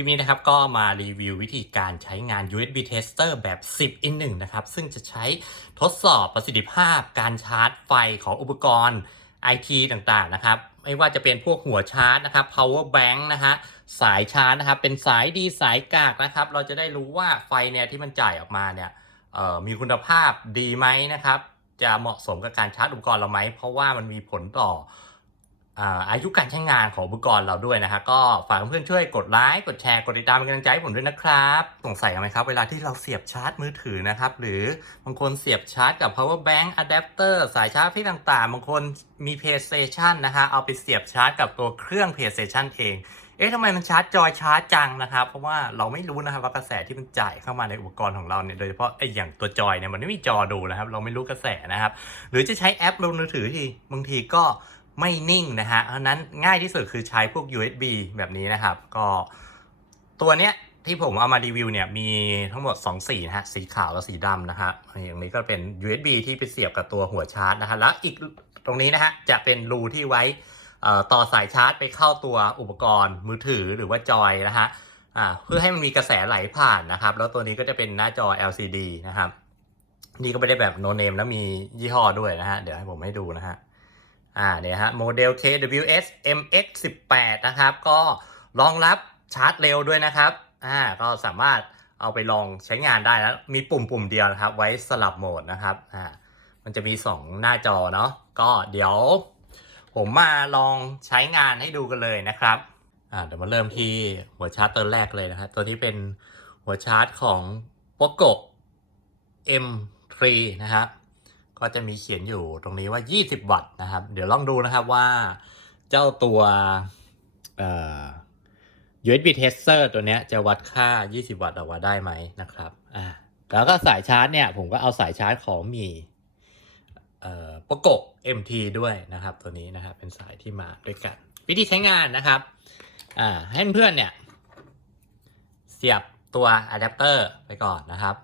ลิปนี้นะครับก็มารีวิววิธีการใช้งาน USB tester แบบ 10 in 1นะครับ ซึ่งจะใช้ทดสอบประสิทธิภาพการชาร์จไฟของอุปกรณ์ IT ต่างๆนะครับ ไม่ว่าจะเป็นพวกหัวชาร์จนะครับ power bank นะฮะสายชาร์จนะครับ เป็นสายดีสายกากนะครับ เราจะได้รู้ว่าไฟเนี่ยที่มันจ่ายออกมาเนี่ยมีคุณภาพดีไหมนะครับ จะเหมาะสมกับการชาร์จอุปกรณ์เราไหมเพราะว่ามันมีผลต่อ อายุการใช้งานของอุปกรณ์เราด้วยนะฮะก็ฝากเพื่อนๆช่วยกดไลค์กดแชร์กดติดตามเป็นกำลังใจให้ผมด้วยนะครับสงสัยไหมครับ เวลาที่เราเสียบชาร์จมือถือนะครับ หรือบางคนเสียบชาร์จกับ power bank adapter สายชาร์จที่ต่างๆ บางคนมี PlayStation นะฮะเอาไปเสียบชาร์จกับตัวเครื่อง PlayStation เองเอ๊ะทำไมมันชาร์จจอยชาร์จจังนะครับ เพราะว่าเราไม่รู้นะครับว่ากระแสที่มันจ่ายเข้ามาในอุปกรณ์ของเราเนี่ย โดยเฉพาะไอ้อย่างตัวจอยเนี่ยมันไม่มีจอดูนะครับ เราไม่รู้กระแสนะครับ หรือจะใช้แอปบนมือถือทีบางทีก็ ไม่นิ่งนะฮะเพราะนั้นง่ายที่สุดคือใช้พวก USB แบบนี้นะครับ ก็ตัวเนี้ยที่ผมเอามารีวิวเนี่ยมีทั้งหมด 2 สีนะฮะสีขาวและสีดำนะฮะอย่างนี้ก็เป็น USB ที่ไปเสียบกับตัวหัวชาร์จนะฮะแล้วอีกตรงนี้นะฮะจะเป็นรูที่ไว้ต่อสายชาร์จไปเข้าตัวอุปกรณ์มือถือหรือว่าจอยนะฮะอ่าเพื่อให้มันมีกระแสไหลผ่านนะครับ แล้วตัวนี้ก็จะเป็นหน้าจอ LCD นะครับ นี่ก็ไม่ได้แบบโนเนมแล้วมียี่ห้อด้วยนะฮะ เดี๋ยวให้ผมให้ดูนะฮะ อ่าเนี่ยฮะโมเดล KWS MX 18 นะครับ ก็รองรับชาร์จเร็วด้วยนะครับอ่าก็สามารถเอาไปลองใช้งานได้แล้วมีปุ่มปุ่มเดียวนะครับ ไว้สลับโหมดนะครับอ่ามันจะมี 2 หน้าจอเนาะก็เดี๋ยว ผมมาลองใช้งานให้ดูกันเลยนะครับอ่าเดี๋ยวมาเริ่มที่หัวชาร์จตัวแรกเลยนะครับตัวนี้เป็นหัวชาร์จของ POCO M3 นะครับ ก็จะมีเขียนอยู่ตรงนี้ว่า 20 วัตต์นะครับ เดี๋ยวลองดูนะครับว่าเจ้าตัวเอ่อ USB tester ตัวเนี้ยจะวัดค่า 20 วัตต์ออกมาได้ไหมนะครับอ่าแล้วก็สายชาร์จเนี่ย ผมก็เอาสายชาร์จของมีเอ่อประกบ MT ด้วยนะครับ ตัวนี้นะครับเป็นสายที่มาด้วยกัน วิธีใช้งานนะครับอ่าให้เพื่อนเนี่ย เสียบตัวอะแดปเตอร์ไปก่อนนะครับ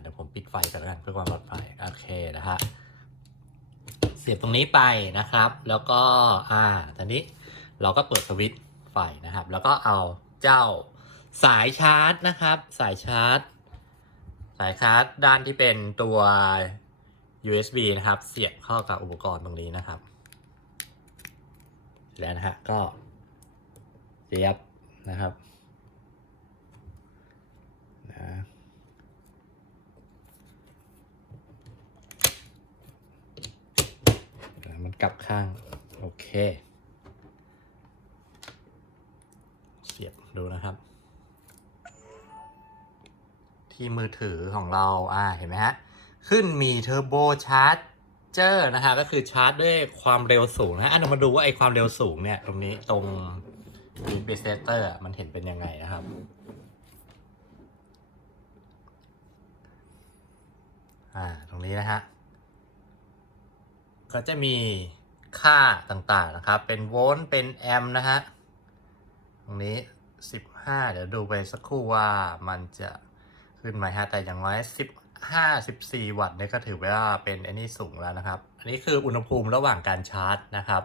เดี๋ยวผมปิดไฟกันแล้วกันเพื่อความปลอดภัยโอเคนะฮะเสียบตรงนี้ไปนะครับ แล้วก็อ่าตอนนี้เราก็เปิดสวิตช์ไฟนะครับ แล้วก็เอาเจ้าสายชาร์จนะครับ สายชาร์จ สายชาร์จด้านที่เป็นตัว USB นะครับ เสียบเข้ากับอุปกรณ์ตรงนี้นะครับ แล้วนะฮะก็เสียบนะครับนะ อะมัน กลับข้าง โอเค เสียบดูนะครับ ที่มือถือของเรา อ่า เห็นไหมฮะ ขึ้นมีเทอร์โบชาร์จเจอร์นะฮะ ก็คือชาร์จด้วยความเร็วสูงนะฮะอันเรามาดูว่าไอความเร็วสูงเนี่ย ตรงนี้ตรงมีเบสเตอร์มันเห็นเป็นยังไงนะครับอ่า ตรงนี้นะฮะ ก็จะมีค่าต่างๆนะครับ เป็นโวลต์ เป็นแอมป์นะฮะ ตรงนี้ 15 เดี๋ยวดูไปสักครู่ว่ามันจะขึ้นไหมฮะ แต่อย่างน้อย15 14 วัตต์เนี่ยก็ถือว่าเป็นอันนี้สูงแล้วนะครับ อันนี้คืออุณหภูมิระหว่างการชาร์จนะครับ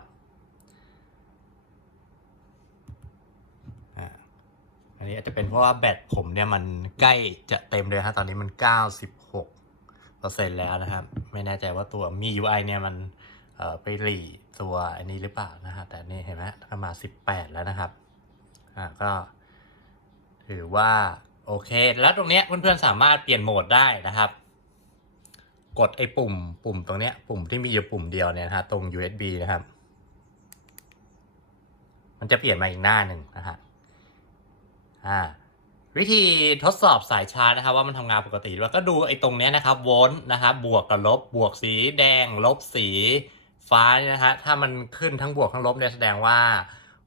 อันนี้อาจจะเป็นเพราะว่าแบตผมเนี่ยมันใกล้จะเต็มเลยฮะ ตอนนี้มัน 96 เปอร์เซ็นต์แล้วนะครับ ไม่แน่ใจว่าตัวมี UI เนี่ยมันไปหลีตัวอันนี้หรือเปล่านะฮะแต่นี่เห็นไหมก็มา 18 แล้วนะครับอ่าก็ถือว่าโอเค แล้วตรงเนี้ยเพื่อนๆสามารถเปลี่ยนโหมดได้นะครับ กดไอ้ปุ่มปุ่มตรงเนี้ยปุ่มที่มีอยู่ปุ่มเดียวเนี่ยนะฮะตรง USB นะครับ มันจะเปลี่ยนมาอีกหน้าหนึ่งนะฮะอ่า วิธีทดสอบสายชาร์จนะครับว่ามันทำงานปกติแล้วก็ดูไอ้ตรงนี้นะครับโวลต์นะครับบวกกับลบบวกสีแดง ลบสีฟ้านี่นะฮะถ้ามันขึ้นทั้งบวกทั้งลบเนี่ยแสดงว่า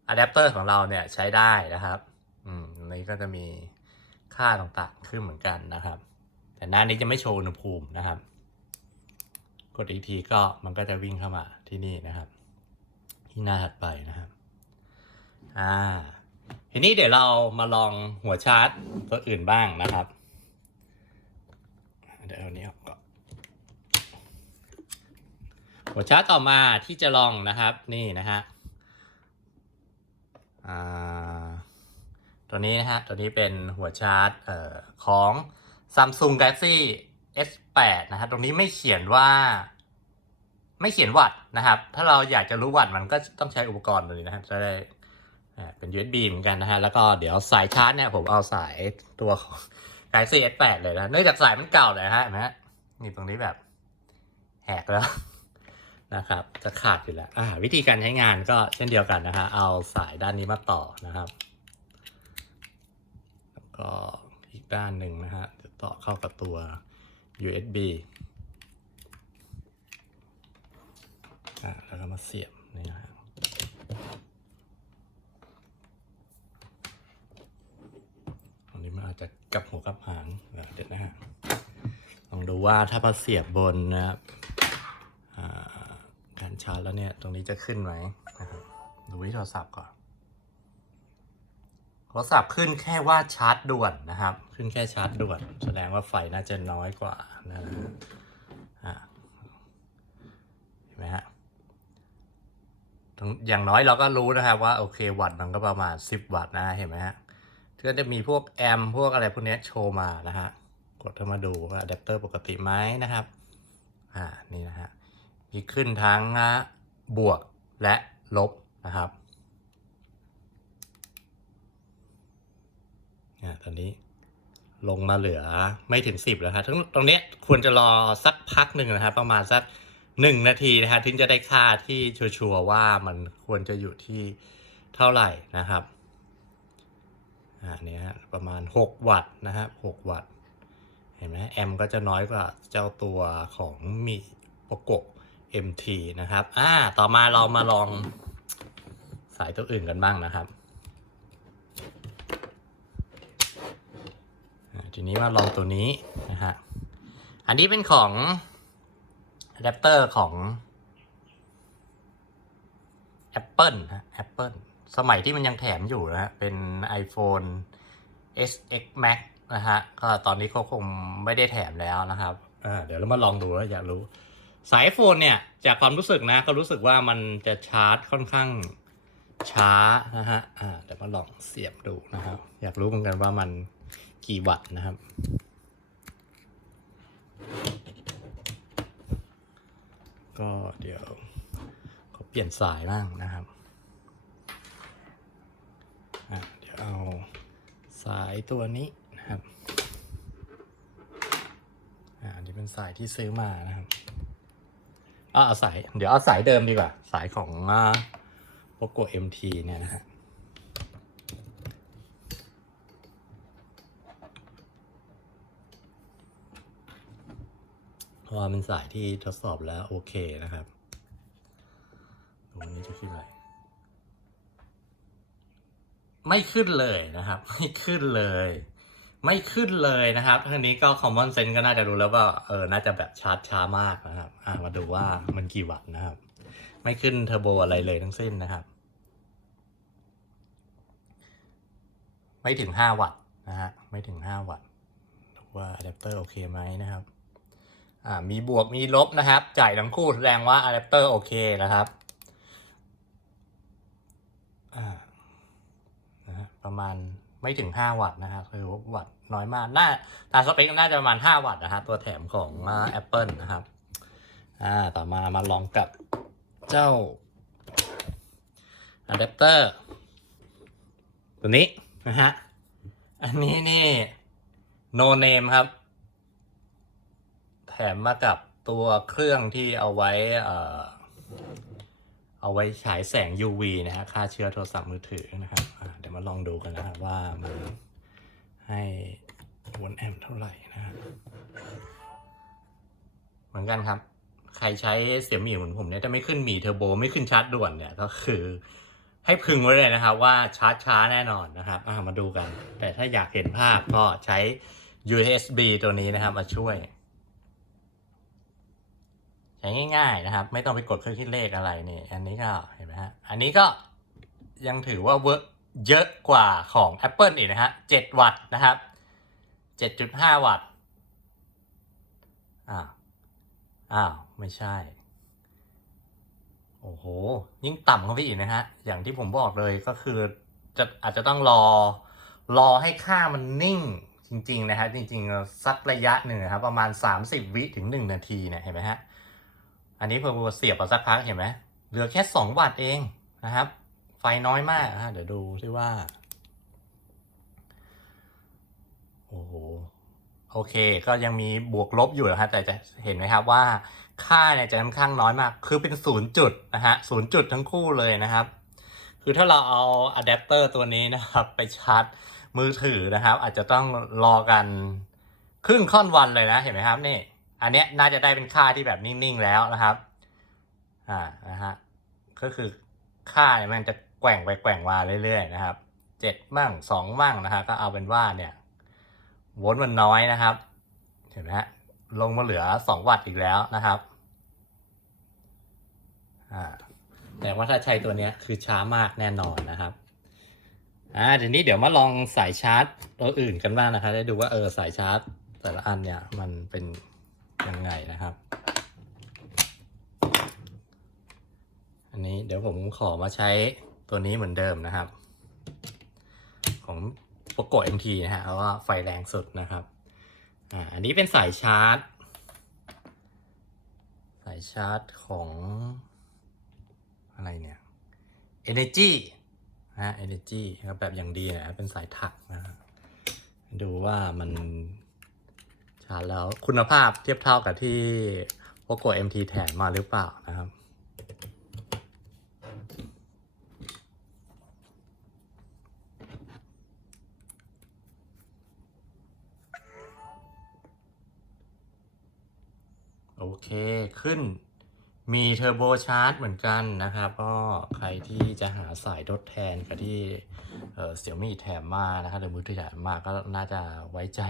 อะแดปเตอร์ของเราเนี่ยใช้ได้นะครับอืมนนี้ก็จะมีค่าต่างๆขึ้นเหมือนกันนะครับ แต่หน้านี้จะไม่โชว์อุณหภูมินะครับ กดอีกทีก็มันก็จะวิ่งเข้ามาที่นี่นะครับ ที่หน้าถัดไปนะครับอ่า ทีนี้เดี๋ยวเรามาลองหัวชาร์จตัวอื่นบ้างนะครับ เดี๋ยวเอานี้ออกก่อนหัวชาร์จต่อมาที่จะลองนะครับนี่นะฮะตัวนี้นะฮะตัวนี้เป็นหัวชาร์จออของ Samsung Galaxy S8 นะฮะตรงนี้ไม่เขียนว่าไม่เขียนวัตต์นะครับ ถ้าเราอยากจะรู้วัตต์มันก็ต้องใช้อุปกรณ์ตัวนี้นะครับจะได้ เป็น USB เหมือนกันนะฮะ แล้วก็เดี๋ยวสายชาร์จเนี่ยผมเอาสายตัวของ Galaxy S8 เลยนะ เนื่องจากสายมันเก่าเลยฮะเห็นไหมฮะนี่ตรงนี้แบบแหกแล้วนะครับ จะขาดอยู่แล้ววิธีการใช้งานก็เช่นเดียวกันนะฮะ เอาสายด้านนี้มาต่อนะครับ แล้วก็อีกด้านหนึ่งนะฮะ จะต่อเข้ากับตัว USB แล้วก็มาเสียบนี่นะฮะตรงนี้มันอาจจะ กับหัวกับหางเดี๋ยวนะฮะลองดูว่าถ้ามาเสียบบนนะครับการชาร์จแล้วเนี่ย ตรงนี้จะขึ้นไหมนะครับดูที่โทรศัพท์ก่อนโทรศัพท์ขึ้นแค่ว่าชาร์จด่วนนะครับ ขึ้นแค่ชาร์จด่วน แสดงว่าไฟน่าจะน้อยกว่านะฮะเห็นไหมฮะอย่างน้อยเราก็รู้นะครับว่าโอเควัตต์มันก็ประมาณ 10 วัตต์นะเห็นไหมฮะ ก็จะมีพวกแอมพวกอะไรพวกนี้โชว์มานะฮะ กดเข้ามาดูว่าอะแดปเตอร์ปกติไหมนะครับ อ่า นี่นะฮะ มีขึ้นทั้งบวกและลบนะครับอ่ตอนนี้ลงมาเหลือไม่ถึง 10 แล้วครับทั้งตรงนี้ควรจะรอสักพักหนึ่งนะครับ ประมาณสักหนึ่งนาทีนะฮะถึงจะได้ค่าที่ชัวร์ว่ามันควรจะอยู่ที่เท่าไหร่นะครับ อ่านี่ฮะประมาณ 6 วัตต์นะครับ6วัตต์เห็นไหมแอมก็จะน้อยกว่าเจ้าตัวของมีโปโก MT นะครับอ่าต่อมาเรามาลองสายตัวอื่นกันบ้างนะครับอ่าทีนี้มาลองตัวนี้นะฮะอันนี้เป็นของอะแดปเตอร์ของ Apple นะ Apple สมัยที่มันยังแถมอยู่นะฮะ เป็น iPhone SX Max นะฮะ ก็ตอนนี้เขาคงไม่ได้แถมแล้วนะครับอ่าเดี๋ยวเรามาลองดูแล้วอยากรู้ สายโฟนเนี่ย จากความรู้สึกนะ ก็รู้สึกว่ามันจะชาร์จค่อนข้างช้านะฮะ อ่า เดี๋ยวมาลองเสียบดูนะครับ อยากรู้เหมือนกันว่ามันกี่วัตต์นะครับ ก็เดี๋ยวขอเปลี่ยนสายบ้างนะครับ เดี๋ยวเอาสายตัวนี้นะครับอันนี้เป็นสายที่ซื้อมานะครับเอาสาย เดี๋ยวเอาสายเดิมดีกว่า สายของโปโก MT เนี่ยนะฮะเพราะว่าเป็นสายที่ทดสอบแล้วโอเคนะครับตรงนี้จะขึ้นอะไร ไม่ขึ้นเลยนะครับ ไม่ขึ้นเลย ไม่ขึ้นเลยนะครับทีนี้ก็ common sense ก็น่าจะรู้แล้วว่าเออน่าจะแบบชาร์จช้ามากนะครับอ่ามาดูว่ามันกี่วัตต์นะครับ ไม่ขึ้นเทอร์โบอะไรเลยทั้งสิ้นนะครับ ไม่ถึง5วัตต์นะฮะไม่ถึง5วัตต์ดูว่าอะแดปเตอร์โอเคไหมนะครับอ่ามีบวกมีลบนะครับ จ่ายทั้งคู่แสดงว่าอะแดปเตอร์โอเคนะครับ อ่า นะฮะ ประมาณไม่ถึง 5 วัตต์นะครับคือวัตต์น้อยมากน่าตามสเปคน่าจะประมาณ 5 วัตต์นะฮะตัวแถมของแอปเปิลนะครับอ่าต่อมามาลองกับเจ้าอะแดปเตอร์ตัวนี้นะฮะอันนี้นี่ no name ครับ แถมมากับตัวเครื่องที่เอาไว้ เอาไว้ฉายแสง UV นะฮะฆ่าเชื้อโทรศัพท์มือถือนะครับเดี๋ยวมาลองดูกันนะครับว่ามันให้วลต์แอมเท่าไหร่นะฮะเหมือนกันครับ ใครใช้เสียมีเหมือนผมเนี่ยจะไม่ขึ้นหมีเทอร์โบไม่ขึ้นชาร์จด่วนเนี่ยก็คือให้พึงไว้เลยนะครับว่าชาร์จช้าแน่นอนนะครับมาดูกัน แต่ถ้าอยากเห็นภาพก็ใช้ USB ตัวนี้นะครับมาช่วย ง่ายๆนะครับ ไม่ต้องไปกดเครื่องคิดเลขอะไรนี่ อันนี้ก็เห็นไหมฮะ อันนี้ก็ยังถือว่าเวิร์กเยอะกว่าของ Apple อีกนะฮะ 7 วัตต์นะครับ 7.5 วัตต์ อ้าว อ้าว ไม่ใช่ โอ้โห ยิ่งต่ำเข้าไปอีกนะฮะ อย่างที่ผมบอกเลยก็คือจะอาจจะต้องรอ รอให้ค่ามันนิ่งจริง ๆ นะครับจริง ๆ สักระยะหนึ่งนะครับ ประมาณ 30 วิถึง 1 นาทีเนี่ยเห็นไหมฮะ อันนี้พอเสียบไปสักพักเห็นไหมเหลือแค่2วัตต์เองนะครับ ไฟน้อยมากนะฮะเดี๋ยวดูที่ว่า โอ้โหโอเค ก็ยังมีบวกลบอยู่นะฮะแต่จะเห็นไหมครับว่าค่าเนี่ยจะค่อนข้างน้อยมาก คือเป็นศูนย์จุดนะฮะศูนย์จุดทั้งคู่เลยนะครับ คือถ้าเราเอาอะแดปเตอร์ตัวนี้นะครับ ไปชาร์จมือถือนะครับ อาจจะต้องรอกันครึ่งค่อนวันเลยนะ เห็นไหมครับนี่ อันเนี้ยน่าจะได้เป็นค่าที่แบบนิ่งๆแล้วนะครับ อ่า นะฮะ ก็คือค่าเนี่ยมันจะแกว่งไปแกว่งมาเรื่อยๆนะครับ เจ็ดมั่งสองมั่งนะฮะ ก็เอาเป็นว่าเนี่ยโวลต์มันน้อยนะครับ เห็นไหมฮะ ลงมาเหลือสองวัตต์อีกแล้วนะครับ อ่า แต่ว่าถ้าใช้ตัวเนี้ยคือช้ามากแน่นอนนะครับอ่าเดี๋ยวนี้เดี๋ยวมาลองสายชาร์จตัวอื่นกันบ้างนะครับได้ดูว่าเออสายชาร์จแต่ละอันเนี่ยมันเป็น ยังไงนะครับ อันนี้เดี๋ยวผมขอมาใช้ตัวนี้เหมือนเดิมนะครับ ของโปโก MT นะฮะเพราะว่าไฟแรงสุดนะครับอ่าอันนี้เป็นสายชาร์จ สายชาร์จของอะไรเนี่ย Energy นะ Energy แบบอย่างดีนะเป็นสายถักนะฮะดูว่ามัน ชาร์จแล้วคุณภาพเทียบเท่ากับที่ Poco MT แถมมาหรือเปล่านะครับโอเคขึ้นมีเทอร์โบชาร์จเหมือนกันนะครับก็ใครที่จะหาสายทดแทนกับที่เสี่ยวมี่แถมมานะครับหรือมือถือแถมมาก็น่าจะไว้ใจ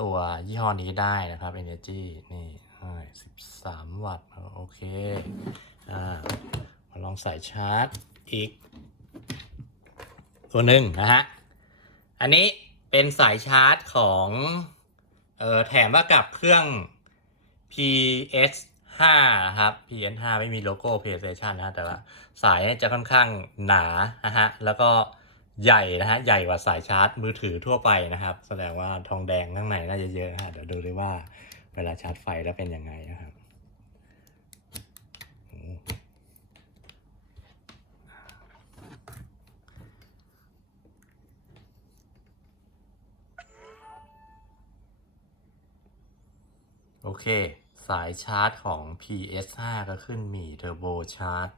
ตัวยี่ห้อนี้ได้นะครับ Energy นี่สิบสามวัตต์โอเค อ่า มาลองสายชาร์จอีก ตัวหนึ่งนะฮะ อันนี้เป็นสายชาร์จของเออแถมมากับเครื่อง PS 5นะครับ PS 5ไม่มีโลโก้ PlayStation นะ แต่ว่าสายจะค่อนข้างหนานะฮะ แล้วก็ ใหญ่นะฮะ ใหญ่กว่าสายชาร์จมือถือทั่วไปนะครับ แสดงว่าทองแดงข้างในน่าจะเยอะฮะเดี๋ยวดูด้วยว่าเวลาชาร์จไฟแล้วเป็นยังไงนะครับโอ้โอเค สายชาร์จของ PS5 ก็ขึ้นมีเทอร์โบชาร์จ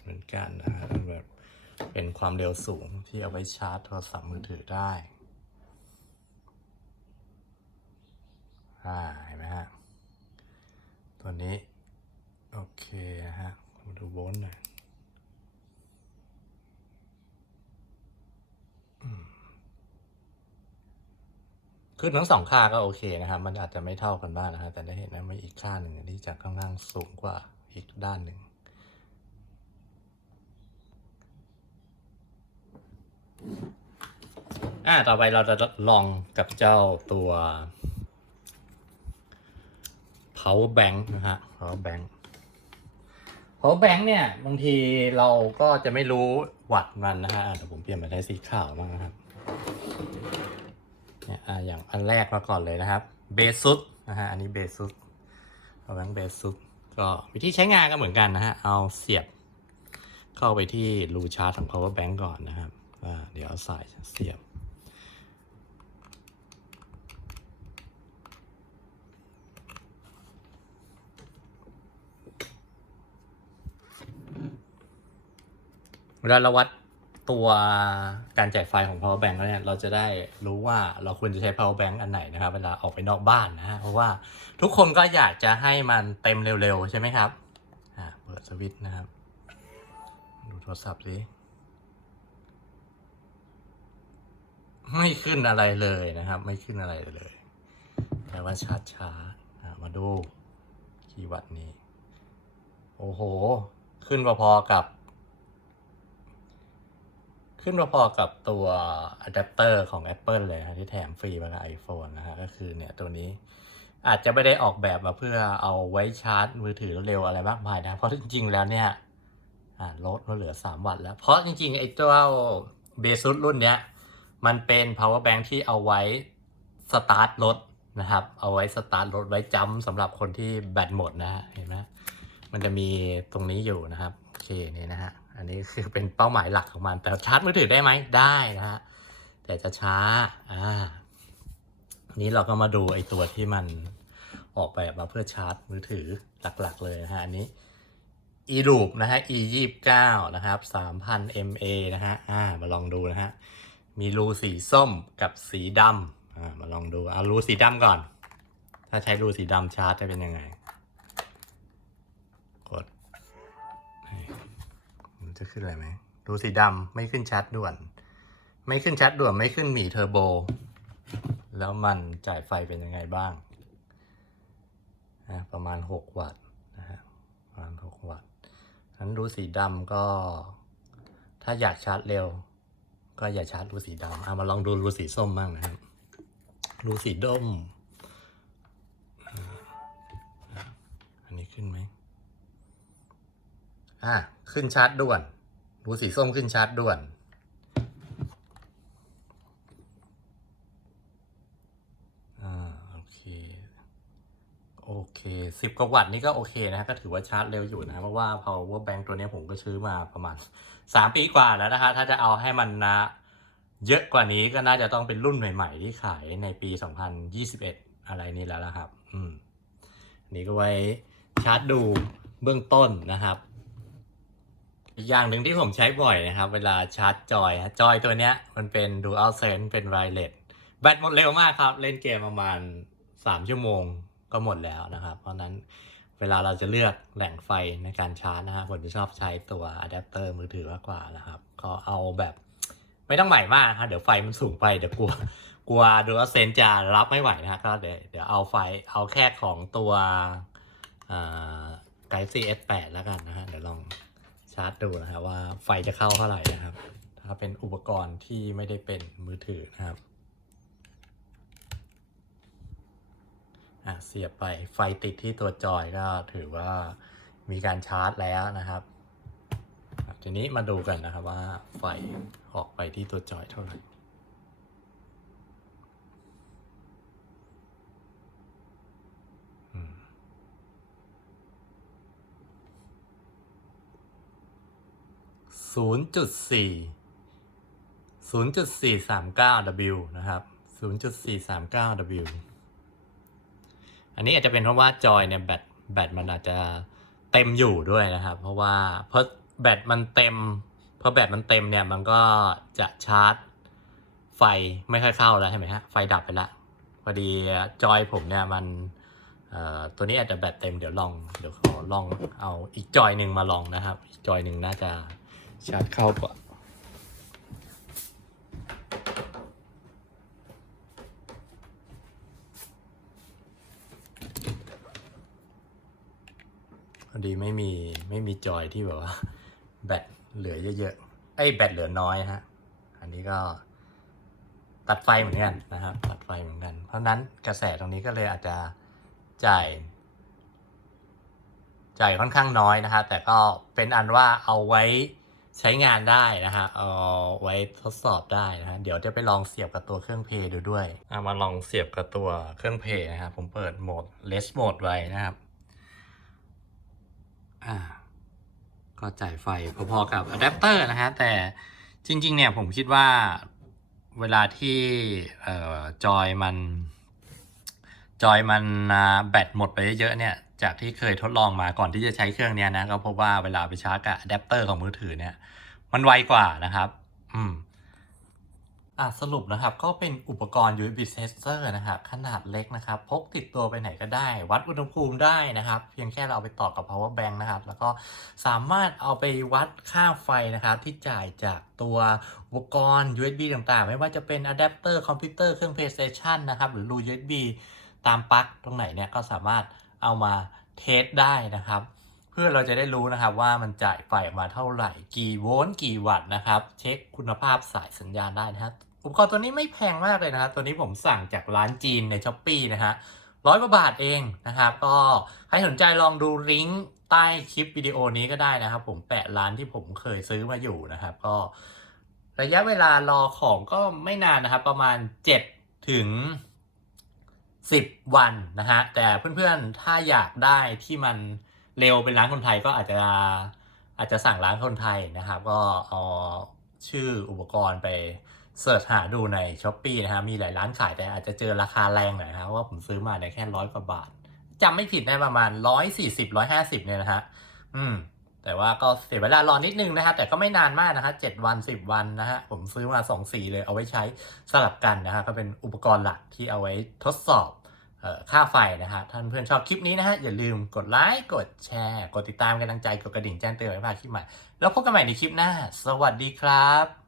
เหมือนกันนะฮะแบบ เป็นความเร็วสูงที่เอาไว้ชาร์จโทรศัพท์มือถือได้อ่าเห็นไหมฮะ ตัวนี้ โอเคฮะมาดูโวลต์หน่อยอืมขึ้นทั้งสองค่าก็โอเคนะครับ มันอาจจะไม่เท่ากันบ้างนะครับแต่ได้เห็นนะมีอีกค่าหนึ่งที่จะค่อนข้างสูงกว่าอีกด้านหนึ่ง อ่าต่อไปเราจะลองกับเจ้าตัว power bank นะฮะ power bank power bank เนี่ยบางทีเราก็จะไม่รู้วัตต์มันนะฮะอะเดี๋ยวผมเปลี่ยนมาได้สีขาวบ้างนะครับเนี่ยอะอย่างอันแรกมาก่อนเลยนะครับเบสุดนะฮะอันนี้เบสุด power bank เบสุดก็วิธีใช้งานก็เหมือนกันนะฮะ เอาเสียบเข้าไปที่รูชาร์จของ power bank ก่อนนะครับ เดี๋ยวเอาสายเสียบ เวลาเราวัดตัวการจ่ายไฟของ power bank แล้วเนี่ย เราจะได้รู้ว่าเราควรจะใช้ power bank อันไหนนะครับ เวลาออกไปนอกบ้านนะฮะ เพราะว่าทุกคนก็อยากจะให้มันเต็มเร็วๆ ใช่ไหมครับ อ่า เปิดสวิตช์นะครับ ดูโทรศัพท์สิ ไม่ขึ้นอะไรเลยนะครับ ไม่ขึ้นอะไรเลยแปลว่าชาร์จช้ามาดูคีย์วัตินี้ โอ้โห ขึ้นพอๆกับ ขึ้นพอๆกับตัวอะแดปเตอร์ของ Apple เลยนะที่แถมฟรีมากับ iPhone นะฮะก็คือเนี่ยตัวนี้อาจจะไม่ได้ออกแบบมาเพื่อเอาไว้ชาร์จมือถือเร็วอะไรมากมายนะ เพราะจริงๆแล้วเนี่ยลดมาเหลือ 3 วัตต์แล้ว เพราะจริงๆไอ้เจ้าเบซุสรุ่นเนี้ย มันเป็น power bank ที่เอาไว้สตาร์ทรถนะครับ เอาไว้สตาร์ทรถไว้จัมสำหรับคนที่แบตหมดนะฮะ เห็นไหมมันจะมีตรงนี้อยู่นะครับ โอเคนี่นะฮะ อันนี้คือเป็นเป้าหมายหลักของมัน แต่ชาร์จมือถือได้ไหม ได้นะฮะ แต่จะช้า อ่า นี้เราก็มาดูไอ้ตัวที่มันออกแบบมาเพื่อชาร์จมือถือหลักๆ เลยนะฮะ อันนี้ e loop นะฮะ e 2 9นะครับ3,000 mA นะฮะ อ่า มาลองดูนะฮะ มีรูสีส้มกับสีดำมาลองดูเอารูสีดำก่อน ถ้าใช้รูสีดำชาร์จจะเป็นยังไง กดมันจะขึ้นอะไรไหมรูสีดำไม่ขึ้นชาร์จด่วน ไม่ขึ้นชาร์จด่วนไม่ขึ้นหมีเทอร์โบ แล้วมันจ่ายไฟเป็นยังไงบ้าง ประมาณ 6 วัตต์นะฮะประมาณ 6 วัตต์นั้นรูสีดำก็ ถ้าอยากชาร์จเร็ว ก็อย่าชาร์จรูสีดำเอามาลองดูรูสีส้มบ้างนะครับ รูสีด้มอันนี้ขึ้นไหมอ่าขึ้นชาร์จด่วน รูสีส้มขึ้นชาร์จด่วนอ่าโอเคโอเคสิบกว่าวัตต์นี่ก็โอเคนะก็ถือว่าชาร์จเร็วอยู่นะเพราะว่า power bank ตัวนี้ผมก็ซื้อมาประมาณ 3ปีกว่าแล้วนะคะ ถ้าจะเอาให้มันนะเยอะกว่านี้ก็น่าจะต้องเป็นรุ่นใหม่ ๆ ที่ขายในปี 2021 อะไรนี่แล้วละครับ อืมนนี้ก็ไว้ชาร์จดูเบื้องต้นนะครับอีกอย่างหนึ่งที่ผมใช้บ่อยนะครับ เวลาชาร์จจอยฮะจอยตัวเนี้ย มันเป็น dual sense เป็น wireless แบตหมดเร็วมากครับ เล่นเกมประมาณ 3 ชั่วโมงก็หมดแล้วนะครับ เพราะนั้น เวลาเราจะเลือกแหล่งไฟในการชาร์จนะฮะผมจะชอบใช้ตัวอะแดปเตอร์มือถือมากกว่านะครับ ก็เอาแบบไม่ต้องใหม่มากนะครับเดี๋ยวไฟมันสูงไปเดี๋ยวกลัวกลัวดูว่าเซนจะรับไม่ไหวนะฮะก็เดี๋ยวเดี๋ยวเอาไฟเอาแค่ของตัวไกด์ CS8 แปดแล้วกันนะฮะเดี๋ยวลองชาร์จดูนะครับว่าไฟจะเข้าเท่าไหร่นะครับ ถ้าเป็นอุปกรณ์ที่ไม่ได้เป็นมือถือนะครับ อะ เสียบไปไฟติดที่ตัวจอยก็ถือว่ามีการชาร์จแล้วนะครับ ทีนี้มาดูกันนะครับว่าไฟออกไปที่ตัวจอยเท่าไหร่ศูนย์จุดสี่ศูนย์จุดสี่สามเก้า W นะครับศูนย์จุดสี่สามเก้า W อันนี้อาจจะเป็นเพราะว่าจอยเนี่ยแบตแบตมันอาจจะเต็มอยู่ด้วยนะครับ เพราะว่าเพราะแบตมันเต็มเพราะแบตมันเต็มเนี่ยมันก็จะชาร์จไฟไม่ค่อยเข้าแล้วใช่ไหมฮะไฟดับไปละพอดีจอยผมเนี่ยมันตัวนี้อาจจะแบตเต็มเดี๋ยวลองเดี๋ยวขอลองเอาอีกจอยหนึ่งมาลองนะครับ อีกจอยหนึ่งน่าจะชาร์จเข้ากว่า ดีไม่มีไม่มีจอยที่แบบว่าแบตเหลือเยอะๆไอ้แบตเหลือน้อยฮะ อันนี้ก็ตัดไฟเหมือนกันนะครับ ตัดไฟเหมือนกัน เพราะนั้นกระแสตรงนี้ก็เลยอาจจะจ่ายจ่ายค่อนข้างน้อยนะฮะแต่ก็เป็นอันว่าเอาไว้ใช้งานได้นะฮะเอาไว้ทดสอบได้นะฮะเดี๋ยวจะไปลองเสียบกับตัวเครื่องเพย์ดูด้วยเอามาลองเสียบกับตัวเครื่องเพย์นะครับผมเปิดโหมด less mode ไว้นะครับ อ่าก็จ่ายไฟพอๆกับอะแดปเตอร์นะฮะ แต่จริง ๆ เนี่ยผมคิดว่าเวลาที่เอ่อจอยมัน จอยมันแบตหมดไปเยอะๆเนี่ย จากที่เคยทดลองมาก่อนที่จะใช้เครื่องเนี้ยนะ ก็พบว่าเวลาไปชาร์จกับอะแดปเตอร์ของมือถือเนี่ย มันไวกว่านะครับ อืม อะสรุปนะครับก็เป็นอุปกรณ์ USB sensor นะครับขนาดเล็กนะครับ พกติดตัวไปไหนก็ได้ วัดอุณหภูมิได้นะครับ เพียงแค่เราเอาไปต่อกับ power bank นะครับ แล้วก็สามารถเอาไปวัดค่าไฟนะครับที่จ่ายจากตัวอุปกรณ์ USB ต่างๆ ไม่ว่าจะเป็นอะแดปเตอร์คอมพิวเตอร์เครื่อง PlayStation นะครับ หรือรู USB ตามปลั๊กตรงไหนเนี่ยก็สามารถเอามาเทสได้นะครับ เพื่อเราจะได้รู้นะครับว่ามันจ่ายไฟออกมาเท่าไหร่ กี่โวลต์กี่วัตต์นะครับ เช็คคุณภาพสายสัญญาณได้นะครับอุปกรณ์ตัวนี้ไม่แพงมากเลยนะครับตัวนี้ผมสั่งจากร้านจีนในช้อปปีนะฮะร้อยกว่าบาทเองนะครับ ก็ใครสนใจลองดูลิงก์ใต้คลิปวิดีโอนี้ก็ได้นะครับ ผมแปะร้านที่ผมเคยซื้อมาอยู่นะครับ ก็ระยะเวลารอของก็ไม่นานนะครับ ประมาณ 7 ถึง 10 วันนะฮะแต่เพื่อนๆถ้าอยากได้ที่มัน เร็วเป็นร้านคนไทยก็อาจจะอาจจะสั่งร้านคนไทยนะครับ ก็เอาชื่ออุปกรณ์ไปเสิร์ชหาดูในช้อปปีนะฮะมีหลายร้านขายแต่อาจจะเจอราคาแรงหน่อยนะครับว่าผมซื้อมาได้แค่ร้อยกว่าบาทจำไม่ผิดนะประมาณ140 150เนี่ยนะฮะอืม แต่ว่าก็เสียเวลารอนิดนึงนะฮะแต่ก็ไม่นานมากนะฮะเจ็ดวันสิบวันนะฮะผมซื้อมาสองสีเลยเอาไว้ใช้สลับกันนะฮะก็เป็นอุปกรณ์หลักที่เอาไว้ทดสอบ ค่าไฟนะฮะท่านเพื่อนชอบคลิปนี้นะฮะอย่าลืมกดไลค์กดแชร์กดติดตามกำลังใจกดกระดิ่งแจ้งเตือนไว้พาคลิปใหม่ แล้วพบกันใหม่ในคลิปหน้า สวัสดีครับ